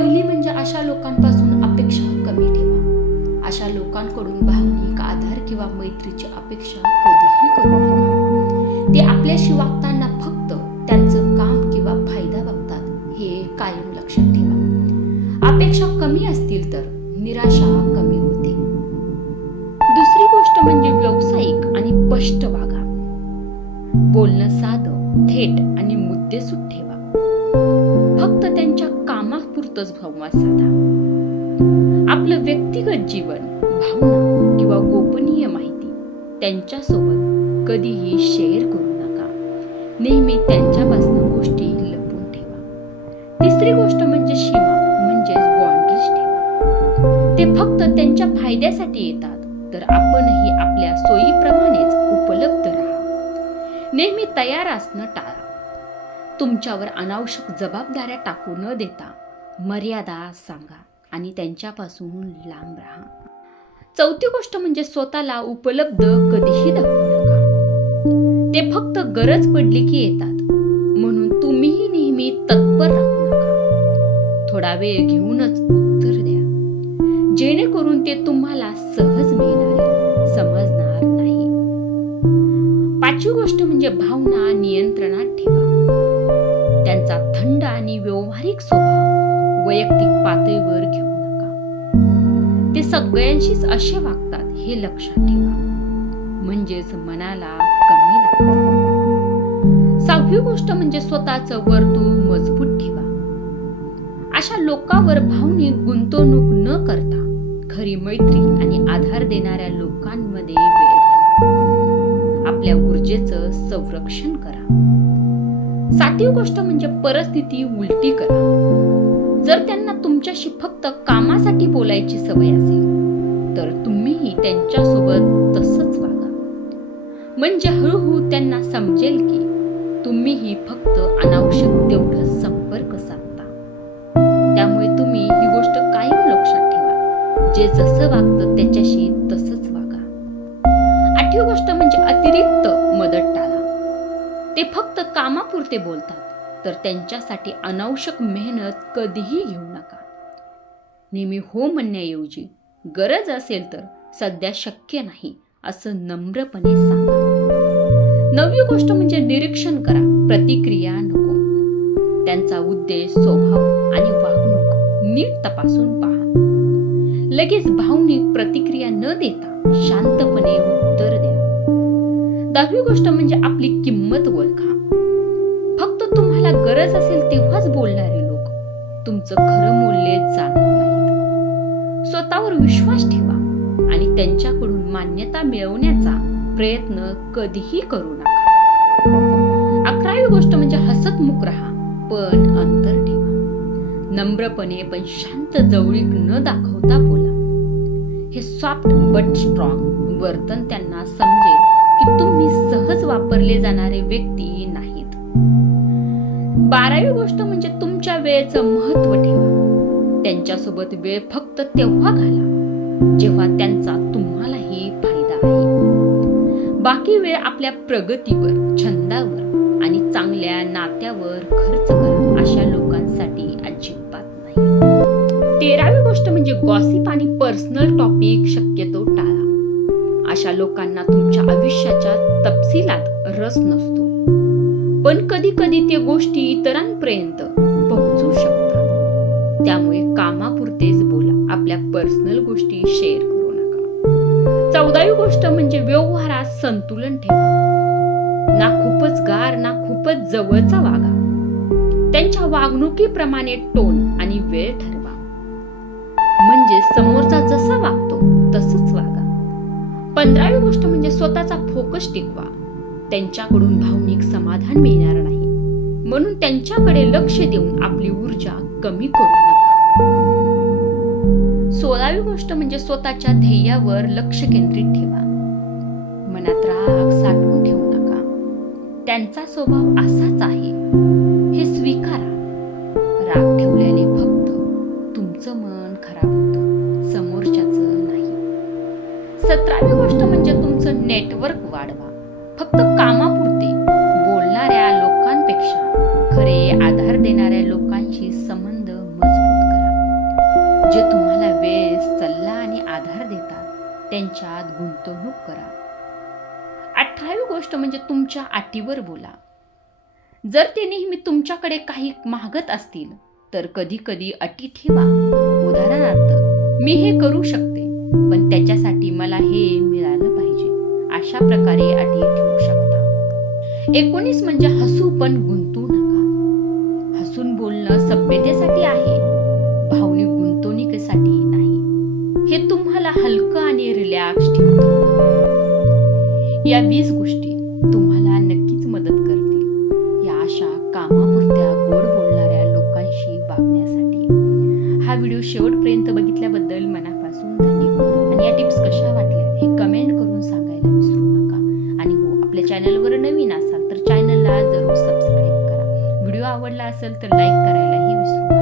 पहिली म्हणजे अशा लोकांपासून अपेक्षा कमी ठेवा. अशा लोकांकडून भावनिक आधार किंवा मैत्रीची अपेक्षा कधीही करू नका. ते आपल्याशी वागताना फक्त त्यांचं काम किंवा फायदा बघतात हे कायम लक्षात ठेवा. अपेक्षा कमी असतील तर निराशा कमी होते. दुसरी गोष्ट म्हणजे व्यावसायिक आणि स्पष्ट वागा. बोलणं साधं थेट आणि मुद्दे सुट ठेवा. फक्त त्यांच्या कामा कामापुरतंच संवाद साधा आपलं व्यक्तिगत जीवन भावना किंवा गोपनीय माहिती त्यांच्यासोबत कधीही शेअर करू नका. नेहमी त्यांच्यापासून गोष्टी लपवून ठेवा. तिसरी गोष्ट म्हणजे सीमा म्हणजेच बाउंड्रीज ठेवा. ते फक्त त्यांच्या फायद्यासाठी येतात तर आपणही आपल्या सोयीप्रमाणेच उपलब्ध राहा. नेहमी तयार असणं टाळा. तुमच्यावर अनावश्यक जबाबदाऱ्या टाकू न देता मर्यादा सांगा आणि त्यांच्यापासून लांब राहा. चौथी गोष्ट म्हणजे स्वतःला उपलब्ध कधीही दाखवू नका. ते फक्त गरज पडली की येतात. म्हणून तुम्हीही नेहमी तत्पर राहू नका. थोडा वेळ घेऊनच उत्तर द्या. जेणेकरून ते तुम्हाला सहज मिळणार समजणार नाही. पाचवी गोष्ट म्हणजे भावना नियंत्रणात ठेवा. त्यांचा थंड आणि व्यवहारिक स्वभाव वैयक्तिक पातळीवर घेऊ नका. ते सगळ्यांशीच असे वागतात हे लक्षात ठेवा. म्हणजेच मनाला कमी लागते. सहावी गोष्ट म्हणजे स्वतःच वर्तुळ मजबूत ठेवा. अशा लोकांवर भावनिक गुंतवणूक न करता खरी मैत्री आणि आधार देणाऱ्या लोकांमध्ये वेळ घाला आपल्या ऊर्जेचं संरक्षण करा. सातवी गोष्ट म्हणजे परिस्थिती उलटी करा. तुमच्याशी फक्त कामासाठी बोलायची सवय असेल तर तुम्हीही त्यांच्यासोबत तसंच वागा. म्हणजे हळूहळू त्यांना समजेल की तुम्हीही फक्त अनावश्यक तेवढं संपर्क साधता. त्यामुळे तुम्ही ही गोष्ट कायम लक्षात ठेवा. जे जसं वागतं त्याच्याशी तसंच वागा. आठवी गोष्ट म्हणजे अतिरिक्त मदत टाळा. ते फक्त कामापुरते बोलतात तर त्यांच्यासाठी अनावश्यक मेहनत कधीही घेऊ नका. नेहमी हो म्हणण्याऐवजी गरज असेल तर सध्या शक्य नाही असं नम्रपणे सांगा. नवी गोष्ट म्हणजे निरीक्षण करा प्रतिक्रिया नको. त्यांचा उद्देश स्वभाव आणि वागणूक नीट तपासून पहा. लगेच भावनिक प्रतिक्रिया न देता शांतपणे उत्तर द्या. दहावी गोष्ट म्हणजे आपली किंमत ओळखा. फक्त तुम्हाला गरज असेल तेव्हाच बोलणारे लोक तुमचं खरं मूल्य जाणत नाहीत. स्वतःवर विश्वास ठेवा आणि त्यांच्याकडून मान्यता मिळवण्याचा प्रयत्न कधीही करू नका. अकरावी गोष्ट म्हणजे हसतमुख राहा पण अंतर ठेवा. नम्रपणे पण शांत जवळीक न दाखवता बोला. हे सॉफ्ट बट स्ट्रॉंग वर्तन त्यांना समजेल की तुम्ही सहज वापरले जाणारे व्यक्ती बारावी गोष्ट म्हणजे तुमच्या वेळेचं महत्त्व ठेवा. त्यांच्यासोबत वेळ फक्त तेव्हा घाला जेव्हा त्यांचा तुम्हालाही फायदा आहे. बाकी वेळ आपल्या प्रगतीवर छंदावर आणि चांगल्या नात्यावर खर्च करा अशा लोकांसाठी अजिबात नाही. तेरावी गोष्ट म्हणजे गॉसिप आणि पर्सनल टॉपिक शक्यतो टाळा. अशा लोकांना तुमच्या आयुष्याच्या तपशिलात रस नसतो. पण कधी कधी ते गोष्टी इतरांपर्यंत पोहोचू शकतात. त्यामुळे कामापुरतेच बोला आपल्या पर्सनल गोष्टी शेअर करू नका. चौदावी गोष्ट म्हणजे व्यवहारात संतुलन ठेवा. ना खूपच गार ना खूपच जवळचा वागा. त्यांच्या वागणुकीप्रमाणे टोन आणि वेळ ठरवा. म्हणजे समोरचा जसा वागतो तसंच वागा. पंधरावी गोष्ट म्हणजे स्वतःचा फोकस टिकवा. त्यांच्याकडून भावनिक समाधान मिळणार नाही. म्हणून त्यांच्याकडे लक्ष देऊन आपली ऊर्जा कमी करू नका. सोळावी गोष्ट म्हणजे स्वतःच्या ध्येयावर लक्ष केंद्रित ठेवा. मनात राग साठवून ठेवू नका. त्यांचा स्वभाव असाच आहे. हे स्वीकारा. राग ठेवल्याने फक्त तुमचं मन खराब होतं. समोरच्याच नाही. सतरावी गोष्ट म्हणजे तुमचं नेटवर्क वाढवा. फक्त कामा देणाऱ्या लोकांशी संबंध मजबूत करा. जे तुम्हाला वेळ सल्ला आणि आधार देतात त्यांच्यात गुंतवणूक करा. अठरावी गोष्ट म्हणजे तुमच्या अटीवर बोला. जर ते नेहमी तुमच्याकडे काही मागत असतील तर कधी कधी अटी ठेवा. उदाहरणार्थ मी हे करू शकते पण त्याच्यासाठी मला हे मिळालं पाहिजे. अशा प्रकारे अटी ठेवू शकता. एकोणीस म्हणजे हसू पण गुंत बोलणं आहे भावनिक गुंतवणुकीसाठी नाही. हे तुम्हाला हलकं आणि रिलॅक्स ठेवतो. या वीस गोष्टी तुम्हाला नक्कीच मदत करतील. या अशा कामापुरत्या गोड बोलणाऱ्या लोकांशी वागण्यासाठी. हा व्हिडिओ शेवटपर्यंत बघितल्याबद्दल मनापासून धन्यवाद. आणि या टिप्स कशा वाटल्या हे कमेंट करून सांगायला विसरू नका. आणि हो आपल्या चॅनलवर नवीन असाल तर चॅनलला जरूर सबस्क्राईब करा. व्हिडिओ आवडला असेल तर लाईक करा. विसरू